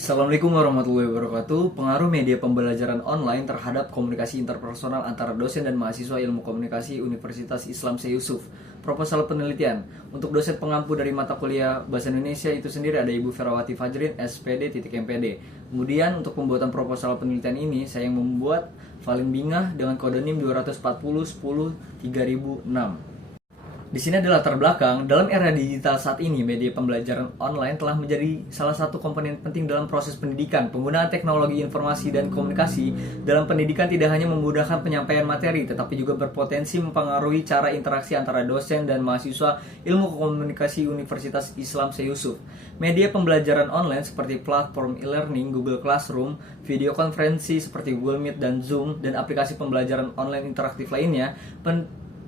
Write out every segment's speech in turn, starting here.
Assalamualaikum warahmatullahi wabarakatuh. Pengaruh media pembelajaran online terhadap komunikasi interpersonal antara dosen dan mahasiswa Ilmu Komunikasi Universitas Islam Syekh Yusuf. Proposal penelitian untuk dosen pengampu dari mata kuliah Bahasa Indonesia itu sendiri ada Ibu Ferawati Fajrin, SPD.MPD. Kemudian untuk pembuatan proposal penelitian ini saya yang membuat Valin Bingah dengan kode NIM 240 10 3006. Di sini adalah latar belakang. Dalam era digital saat ini, media pembelajaran online telah menjadi salah satu komponen penting dalam proses pendidikan. Penggunaan teknologi informasi dan komunikasi dalam pendidikan tidak hanya memudahkan penyampaian materi, tetapi juga berpotensi mempengaruhi cara interaksi antara dosen dan mahasiswa Ilmu Komunikasi Universitas Islam Syekh Yusuf. Media pembelajaran online seperti platform e-learning, Google Classroom, video konferensi seperti Google Meet dan Zoom, dan aplikasi pembelajaran online interaktif lainnya.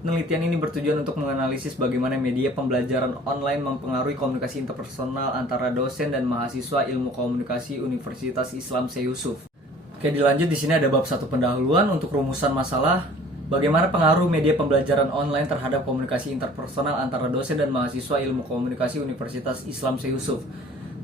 Penelitian ini bertujuan untuk menganalisis bagaimana media pembelajaran online mempengaruhi komunikasi interpersonal antara dosen dan mahasiswa Ilmu Komunikasi Universitas Islam Syekh Yusuf. Oke, dilanjut di sini ada bab 1 pendahuluan untuk rumusan masalah bagaimana pengaruh media pembelajaran online terhadap komunikasi interpersonal antara dosen dan mahasiswa Ilmu Komunikasi Universitas Islam Syekh Yusuf.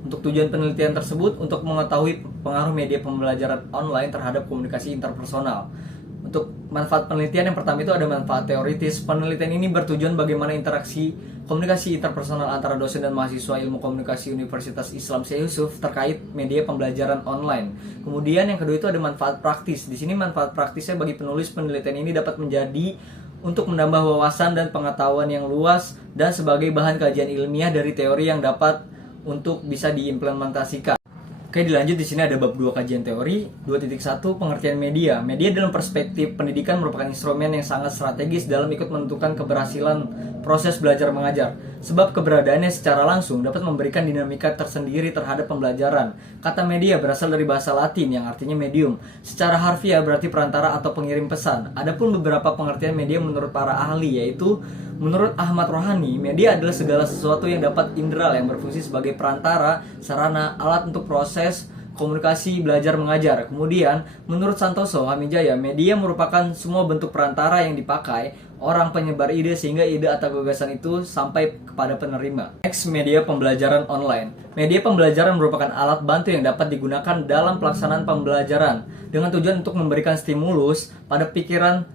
Untuk tujuan penelitian tersebut untuk mengetahui pengaruh media pembelajaran online terhadap komunikasi interpersonal. Untuk manfaat penelitian yang pertama itu ada manfaat teoritis. Penelitian ini bertujuan bagaimana interaksi komunikasi interpersonal antara dosen dan mahasiswa Ilmu Komunikasi Universitas Islam Syekh Yusuf terkait media pembelajaran online. Kemudian yang kedua itu ada manfaat praktis. Di sini manfaat praktisnya bagi penulis penelitian ini dapat menjadi untuk menambah wawasan dan pengetahuan yang luas dan sebagai bahan kajian ilmiah dari teori yang dapat untuk bisa diimplementasikan. Oke, dilanjut di sini ada bab 2 kajian teori. 2.1 pengertian media. Media dalam perspektif pendidikan merupakan instrumen yang sangat strategis dalam ikut menentukan keberhasilan proses belajar mengajar. Sebab keberadaannya secara langsung dapat memberikan dinamika tersendiri terhadap pembelajaran. Kata media berasal dari bahasa Latin yang artinya medium. Secara harfiah berarti perantara atau pengirim pesan. Adapun beberapa pengertian media menurut para ahli, yaitu menurut Ahmad Rohani, media adalah segala sesuatu yang dapat indera yang berfungsi sebagai perantara, sarana, alat untuk proses komunikasi belajar mengajar. Kemudian, menurut Santoso Hamijaya, media merupakan semua bentuk perantara yang dipakai orang penyebar ide sehingga ide atau gagasan itu sampai kepada penerima. Next, media pembelajaran online. Media pembelajaran merupakan alat bantu yang dapat digunakan dalam pelaksanaan pembelajaran dengan tujuan untuk memberikan stimulus pada pikiran,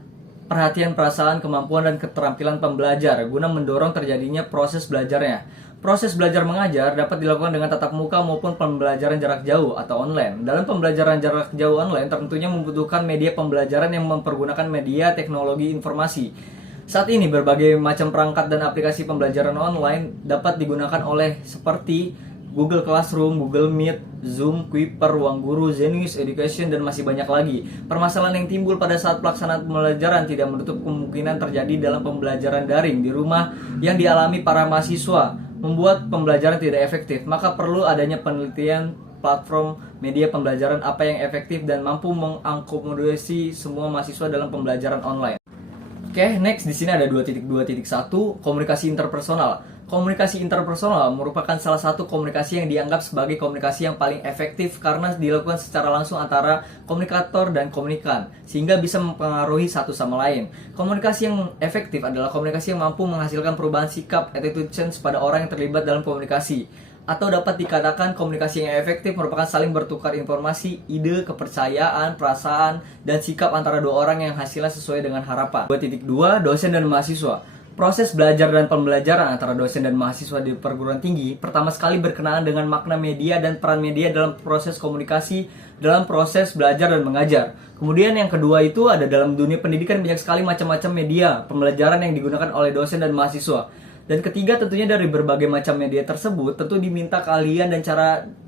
perhatian, perasaan, kemampuan, dan keterampilan pembelajar guna mendorong terjadinya proses belajarnya. Proses belajar mengajar dapat dilakukan dengan tatap muka maupun pembelajaran jarak jauh atau online. Dalam pembelajaran jarak jauh online tentunya membutuhkan media pembelajaran yang mempergunakan media teknologi informasi. Saat ini berbagai macam perangkat dan aplikasi pembelajaran online dapat digunakan oleh seperti Google Classroom, Google Meet, Zoom, Kuiper, Ruang Guru, Zenius Education, dan masih banyak lagi. Permasalahan yang timbul pada saat pelaksanaan pembelajaran tidak menutup kemungkinan terjadi dalam pembelajaran daring di rumah yang dialami para mahasiswa, membuat pembelajaran tidak efektif. Maka perlu adanya penelitian platform media pembelajaran apa yang efektif dan mampu mengakomodasi semua mahasiswa dalam pembelajaran online. Oke, next di sini ada 2.2.1 komunikasi interpersonal. Komunikasi interpersonal merupakan salah satu komunikasi yang dianggap sebagai komunikasi yang paling efektif karena dilakukan secara langsung antara komunikator dan komunikan, sehingga bisa mempengaruhi satu sama lain. Komunikasi yang efektif adalah komunikasi yang mampu menghasilkan perubahan sikap, attitude change pada orang yang terlibat dalam komunikasi. Atau dapat dikatakan komunikasi yang efektif merupakan saling bertukar informasi, ide, kepercayaan, perasaan, dan sikap antara dua orang yang hasilnya sesuai dengan harapan. 2.2 dosen dan mahasiswa. Proses belajar dan pembelajaran antara dosen dan mahasiswa di perguruan tinggi pertama sekali berkenaan dengan makna media dan peran media dalam proses komunikasi dalam proses belajar dan mengajar. Kemudian yang kedua itu ada dalam dunia pendidikan banyak sekali macam-macam media pembelajaran yang digunakan oleh dosen dan mahasiswa. Dan ketiga tentunya dari berbagai macam media tersebut tentu diminta keahlian dan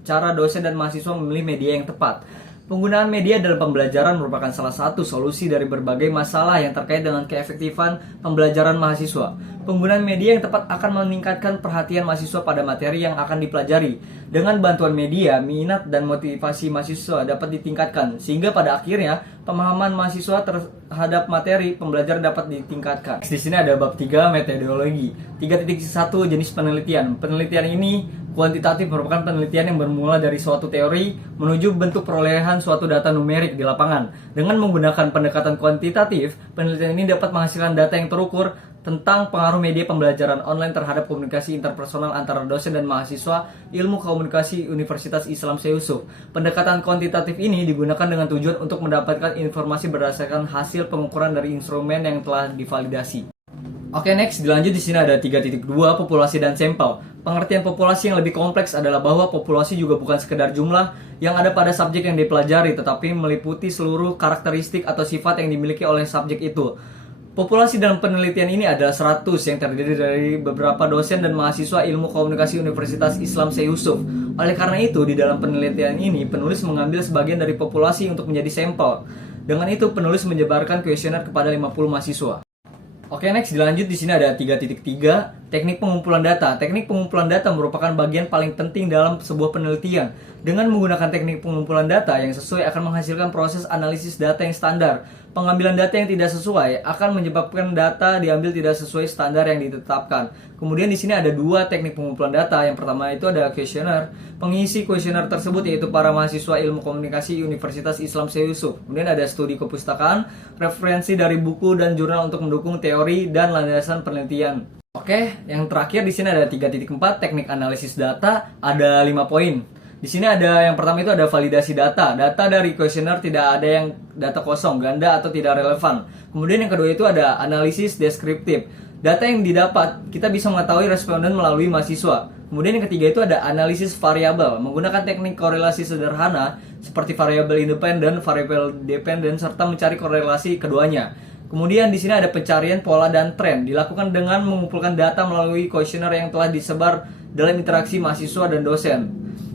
cara dosen dan mahasiswa memilih media yang tepat. Penggunaan media dalam pembelajaran merupakan salah satu solusi dari berbagai masalah yang terkait dengan keefektifan pembelajaran mahasiswa. Penggunaan media yang tepat akan meningkatkan perhatian mahasiswa pada materi yang akan dipelajari. Dengan bantuan media, minat dan motivasi mahasiswa dapat ditingkatkan, sehingga pada akhirnya pemahaman mahasiswa terhadap materi pembelajaran dapat ditingkatkan. Di sini ada bab 3 metodologi. 3.1 jenis penelitian. Penelitian ini kuantitatif merupakan penelitian yang bermula dari suatu teori menuju bentuk perolehan suatu data numerik di lapangan. Dengan menggunakan pendekatan kuantitatif, penelitian ini dapat menghasilkan data yang terukur tentang pengaruh media pembelajaran online terhadap komunikasi interpersonal antara dosen dan mahasiswa Ilmu Komunikasi Universitas Islam Syekh Yusuf. Pendekatan kuantitatif ini digunakan dengan tujuan untuk mendapatkan informasi berdasarkan hasil pengukuran dari instrumen yang telah divalidasi. Oke, next dilanjut. Di sini ada 3.2 populasi dan sampel. Pengertian populasi yang lebih kompleks adalah bahwa populasi juga bukan sekedar jumlah yang ada pada subjek yang dipelajari, tetapi meliputi seluruh karakteristik atau sifat yang dimiliki oleh subjek itu. Populasi dalam penelitian ini adalah 100 yang terdiri dari beberapa dosen dan mahasiswa Ilmu Komunikasi Universitas Islam Syekh Yusuf. Oleh karena itu, di dalam penelitian ini penulis mengambil sebagian dari populasi untuk menjadi sampel. Dengan itu, penulis menyebarkan kuesioner kepada 50 mahasiswa. Oke, next dilanjut. Di sini ada 3.3 teknik pengumpulan data. Teknik pengumpulan data merupakan bagian paling penting dalam sebuah penelitian. Dengan menggunakan teknik pengumpulan data yang sesuai akan menghasilkan proses analisis data yang standar. Pengambilan data yang tidak sesuai akan menyebabkan data diambil tidak sesuai standar yang ditetapkan. Kemudian di sini ada 2 teknik pengumpulan data. Yang pertama itu ada kuesioner. Pengisi kuesioner tersebut yaitu para mahasiswa Ilmu Komunikasi Universitas Islam Syekh Yusuf. Kemudian ada studi kepustakaan, referensi dari buku dan jurnal untuk mendukung teori dan landasan penelitian. Oke, yang terakhir di sini ada 3.4 teknik analisis data, ada 5 poin. Di sini ada yang pertama itu ada validasi data. Data dari kuesioner tidak ada yang data kosong, ganda atau tidak relevan. Kemudian yang kedua itu ada analisis deskriptif. Data yang didapat, kita bisa mengetahui responden melalui mahasiswa. Kemudian yang ketiga itu ada analisis variabel. Menggunakan teknik korelasi sederhana seperti variabel independen, variabel dependen, serta mencari korelasi keduanya. Kemudian di sini ada pencarian pola dan tren. Dilakukan dengan mengumpulkan data melalui kuesioner yang telah disebar dalam interaksi mahasiswa dan dosen.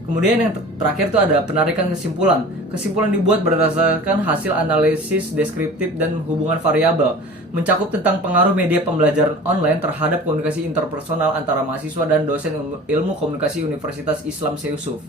Kemudian yang terakhir itu ada penarikan kesimpulan. Kesimpulan dibuat berdasarkan hasil analisis deskriptif dan hubungan variabel, mencakup tentang pengaruh media pembelajaran online terhadap komunikasi interpersonal antara mahasiswa dan dosen Ilmu Komunikasi Universitas Islam Syekh Yusuf.